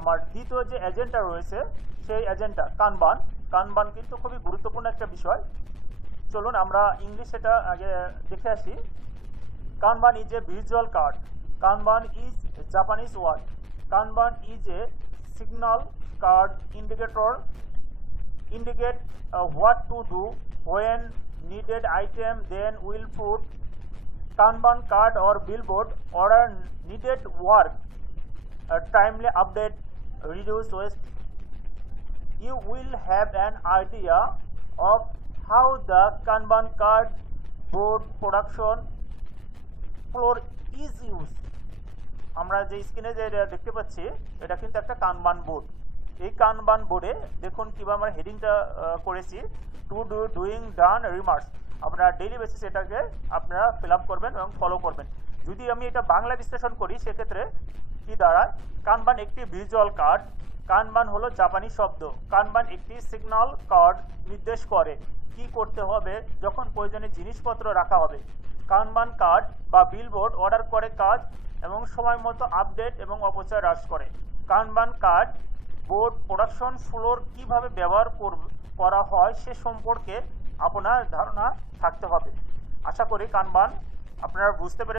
আমার দ্বিতীয় যে এজেন্ডা রয়েছে সেই এজেন্ডা কানবান। কানবান কিন্তু খুবই গুরুত্বপূর্ণ একটা বিষয়। চলুন আমরা ইংলিশ এটা আগে দেখে আসি। Kanban is a visual card. Kanban is Japanese word. Kanban is a signal card indicator indicate what to do when needed item, then will put Kanban card or billboard order needed work, timely update, reduce waste. You will have an idea of how the Kanban card board production floor is used. আমরা যে স্ক্রিনে যে দেখতে পাচ্ছি এটা কিন্তু একটা কানবান board. এই কানবান বোর্ডে দেখুন কিভাবে আমরা হেডিংটা করেছি, to do, doing, done, remarks. আপনারা ডেইলি বেসিস এটাকে আপনারা ফিল আপ করবেন এবং ফলো করবেন। যদি আমি এটা বাংলা বিশ্লেষণ করি সেক্ষেত্রে কি দাঁড়ায়, কানবান একটি ভিজুয়াল কার্ড। কানবান হলো জাপানি শব্দ। কানবান একটি সিগন্যাল কার্ড নির্দেশ করে কি করতে হবে যখন প্রয়োজনীয় জিনিসপত্র রাখা হবে। কানবান কার্ড বা বিলবোর্ড অর্ডার করে কাজ এবং সময় মতো আপডেট এবং অপচয় হ্রাস করে। কানবান কার্ড বোর্ড প্রোডাকশন ফ্লোর কীভাবে ব্যবহার করা হয় সে সম্পর্কে আপনার ধারণা থাকতে হবে। আশা করি কানবান আপনারা বুঝতে পেরে